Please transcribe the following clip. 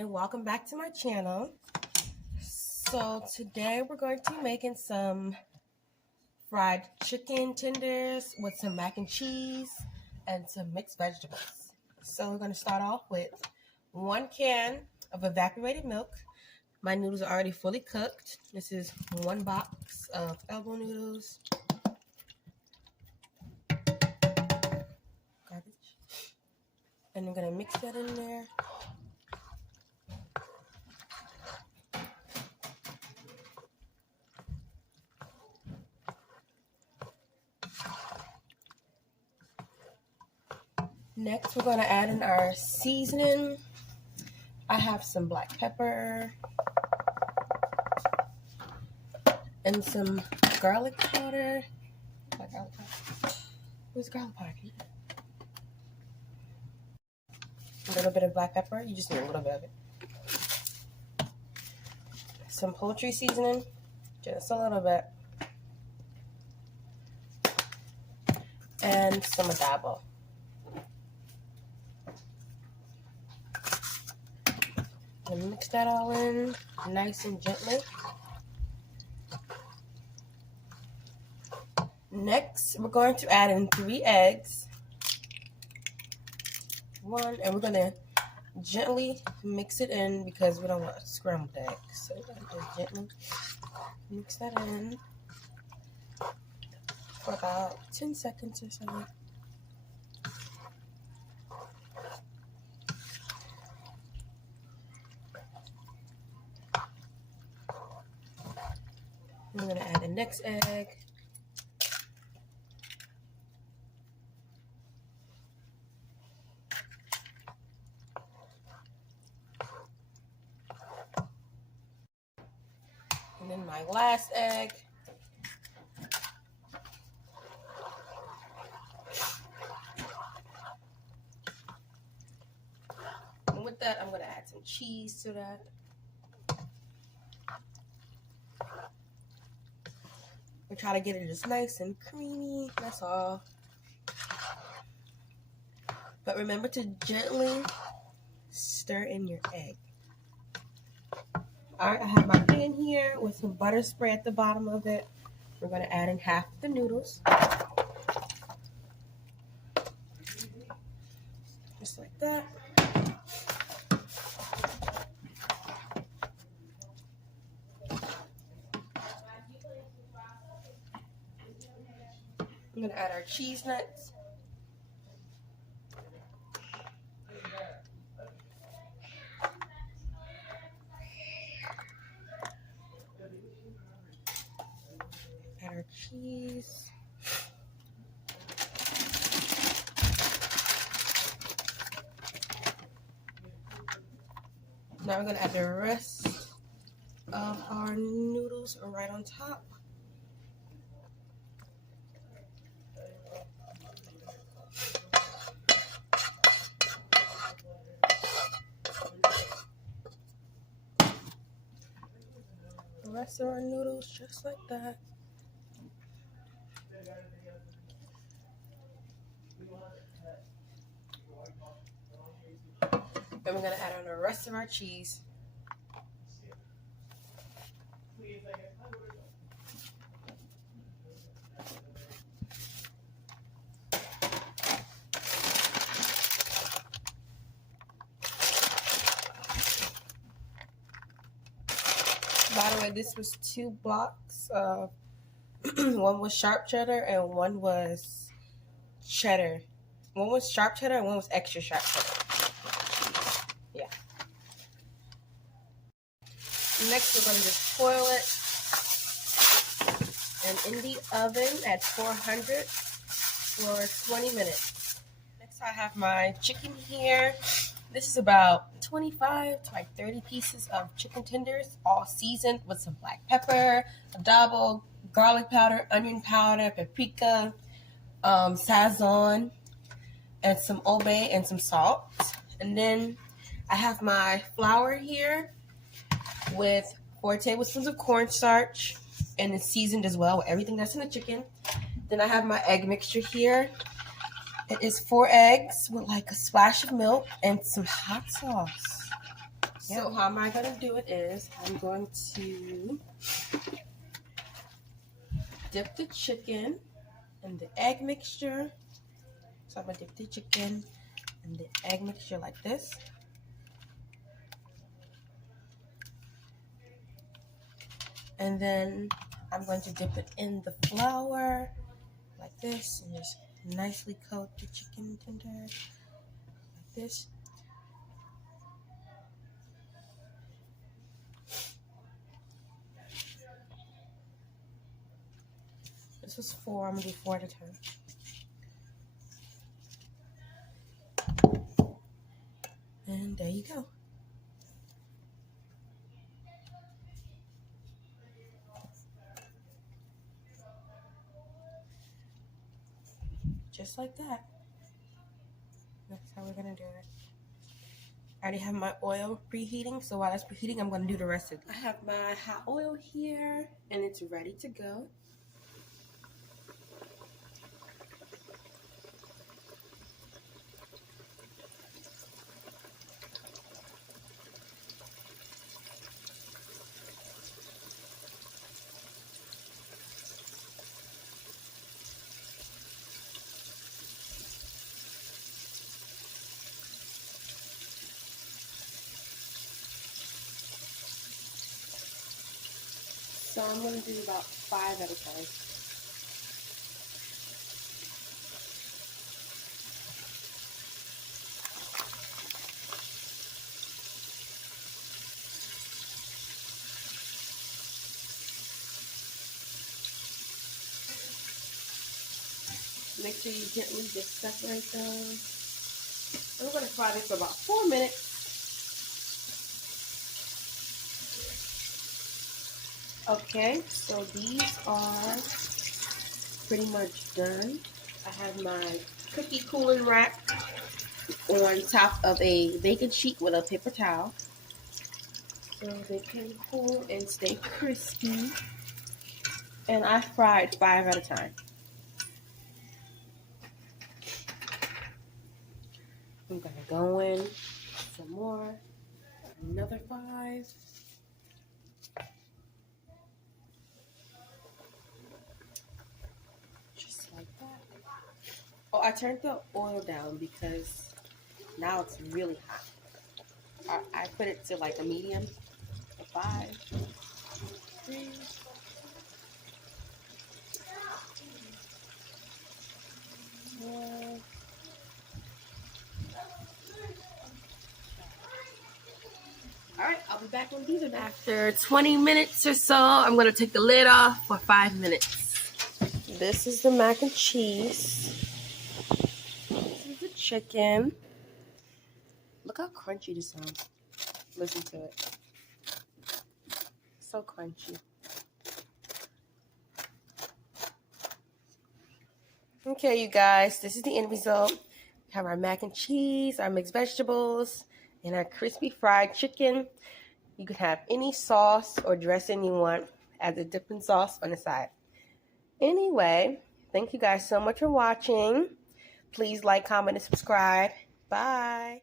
and welcome back to my channel. So today we're going to be making some fried chicken tenders with some mac and cheese and some mixed vegetables. So we're going to start off with 1 can of evaporated milk. My noodles are already fully cooked. This is 1 box of elbow noodles. Garbage. And I'm going to mix that in there. Next, we're going to add in our seasoning. I have some black pepper and some garlic powder. Where's garlic powder? A little bit of black pepper. You just need a little bit of it. Some poultry seasoning, just a little bit. And some adobo. And mix that all in nice and gently. Next, we're going to add in 3 eggs. 1, and we're going to gently mix it in because we don't want scrambled eggs. So we're going to just gently mix that in for about 10 seconds or so. I'm going to add the next egg. And then my last egg. And with that, I'm going to add some cheese to that. We try to get it as nice and creamy, that's all. But remember to gently stir in your egg. Alright, I have my pan here with some butter spray at the bottom of it. We're going to add in half the noodles. Just like that. I'm going to add our cheese nuts. Add our cheese. Now we're going to add the rest of our noodles right on top. The rest of our noodles just like that. And we're going to add on the rest of our cheese. By the way, this was 2 blocks of one was sharp cheddar and one was cheddar. One was sharp cheddar and one was extra sharp cheddar. Yeah. Next, we're going to just foil it and in the oven at 400 for 20 minutes. Next, I have my chicken here. This is about 25 to like 30 pieces of chicken tenders, all seasoned with some black pepper, adobo, garlic powder, onion powder, paprika, sazon, and some obe and some salt. And then I have my flour here with 4 tablespoons of cornstarch, and it's seasoned as well with everything that's in the chicken. Then I have my egg mixture here. It is 4 eggs with like a splash of milk and some hot sauce. So how am I going to do it is I'm going to dip the chicken in the egg mixture. So I'm going to dip the chicken in the egg mixture like this. And then I'm going to dip it in the flour like this and just nicely coat the chicken tender like this. This was 4, I'm going to do 4 at a time. And there you go. Just like that. That's how we're going to do it. I already have my oil preheating, so while that's preheating, I'm going to do the rest of it. I have my hot oil here, and it's ready to go. So I'm going to do about 5 at a time. Make sure you gently just separate those. And we're going to fry this for about 4 minutes. Okay, so these are pretty much done. I have my cookie cooling rack on top of a baking sheet with a paper towel, so they can cool and stay crispy. And I fried 5 at a time. I'm gonna go in some more, another 5. Just like that. Oh, I turned the oil down because now it's really hot. I put it to like a medium, a 5, 3. Alright, I'll be back when these are done. After 20 minutes or so, I'm going to take the lid off for 5 minutes. This is the mac and cheese. This is the chicken. Look how crunchy this sounds. Listen to it. So crunchy. Okay, you guys, this is the end result. We have our mac and cheese, our mixed vegetables, and our crispy fried chicken. You can have any sauce or dressing you want as a dipping sauce on the side. Anyway, thank you guys so much for watching. Please like, comment, and subscribe. Bye.